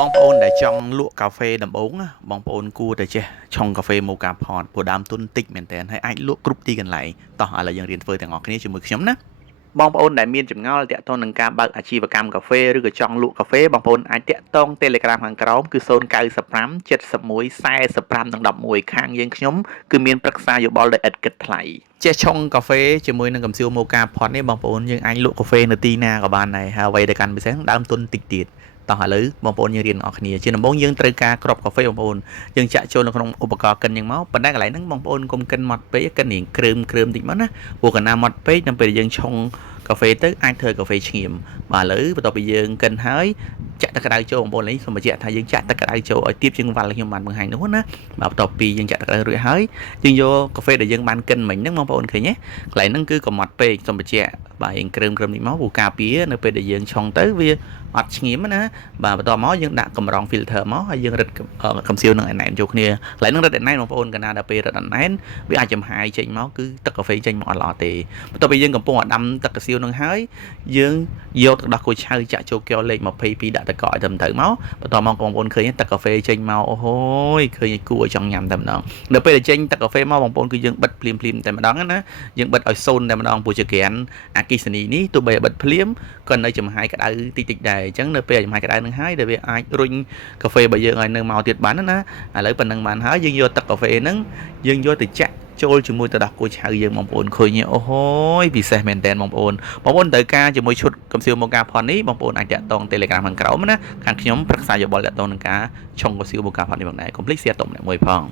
បងប្អូនដែលចង់លក់កាហ្វេដំបូងបងប្អូនគួរតែចេះឆុងកាហ្វេម៉ូកាផតព្រោះដើមទុនតិចមែនតើហើយអាចលក់គ្រប់ទីកន្លែងតោះឥឡូវយើងរៀនធ្វើទាំងអស់គ្នាជាមួយខ្ញុំណាបងប្អូនដែលមានចម្ងល់ទាក់ទងនឹងការបើកអាជីវកម្មកាហ្វេឬក៏ចង់លក់កាហ្វេបងប្អូនអាចតាក់ទង Telegram ខាងក្រោមគឺ095 71 45និង11ខាងយើងខ្ញុំគឺមានប្រឹក្សាយោបល់ដោយឥតគិតថ្លៃចេះឆុងកាហ្វេជាមួយនឹងកំសៀវម៉ូកាផតនេះបងប្អូនយើងអាចលក់កាហ្វេនៅទីណាក៏បានដែរហើយអ្វីដែលកាន់ពិសេសដើមទុនតិចទៀតតោះឥឡូវបងប្អូនយើងរៀនអស់គ្នាជាដំបូងយើងត្រូវការគ្រាប់កាហ្វេបងប្អូនយើងចាក់ចូលនៅក្នុងឧបករណ៍កិនយ៉ាងមកប៉ុន្តែកន្លែងហ្នឹងបងប្អូនកុំកិនម៉ត់ពេកកិនរៀងគ្រើមតិចមកណាព្រោះកាលណាម៉ត់ពេកដល់ពេលយើងឆុងកាហ្វេទៅអាចធ្វើកាហ្វេឆ្ងៀមបាទឥឡូវបន្ទាប់ពីយើងកិនហើយចាក់ទឹកក្តៅចូលបងប្អូននេះសូមបញ្ជាក់ថាយើងចាក់ទឹកក្តៅចូលឲ្យទាបជាងវ៉ាល់ខ្ញុំបានបង្ហាញនោះណាបាទបន្ទាប់ពីយើងចាក់ទឹកក្តៅរួចហើយយើងយកកាហ្វេដែលយើងបានកិនមិញហ្នឹងបងប្អូនឃើញទេកន្លែងហ្នឹងគឺកុំម៉ត់ពេកសូមបញ្ជាក់បាទយើងគ្រើមតិចមកព្រោះការពារនៅពេលដែលយើងឆុងទៅវាអត់ឆ្ងៀមណាបាទបន្ទាប់មកយើងដាក់កម្រង filter មកហើយយើងរឹតកំសៀវនឹងអណែនចូលគ្នាកន្លែងហ្នឹងរឹតអណែនបងប្អូនកណ្ដាលដល់ពេលរឹតអណែនវាអាចចំហាយចេញមកគឺទឹកកាហ្វេចេញមកអត់ល្អទេបន្ទាប់ពីយើងកំពុងដាំទឹកកសៀវនឹងហើយយើងយកទឹកដោះគោឆៅចាក់ចូលកែវលេខ22ដាក់ទឹកកកឲ្យទៅមកបន្ទាប់មកបងប្អូនឃើញទឹកកាហ្វេចេញមកអូហូយឃើញគួរឲ្យចង់ញ៉ាំតែម្ដងដល់ពេលដែលចេញទឹកកាហ្វេមកបងប្អូនគឺយើងបិទភ្លាមតែម្ដងណាយើងបិទឲ្យសូន្យតែម្ដងព្រោះជាក្រានអគ្គិសនីនេះទោះបីបិទភ្លាមក៏នៅចំហាយក្តៅតិចដែរអញ្ចឹងនៅពេលចំហាយក្តៅនឹងហើយដែលវាអាចរុញកាហ្វេរបស់យើងឲ្យនៅមកទៀតបានណាឥឡូវប៉ុណ្ណឹងបានហើយយើងយកទឹកកាហ្វេហ្នឹងយើងយកទៅចាក់ចូលជាមួយទៅដោះគោឆៅយើងបងប្អូនឃើញអូហូយពិសេសមែនតើបងប្អូនត្រូវការជាមួយឈុតកំសៀវម៉ូកាផតនេះបងប្អូនអាចតាក់ទង Telegram ខាងក្រោមណាខាងខ្ញុំប្រឹក្សាយោបល់តាក់ទងនឹងការឆុងកំសៀវម៉ូកាផតនេះផងដែរកុំភ្លេច share តុំម្នាក់មួយផង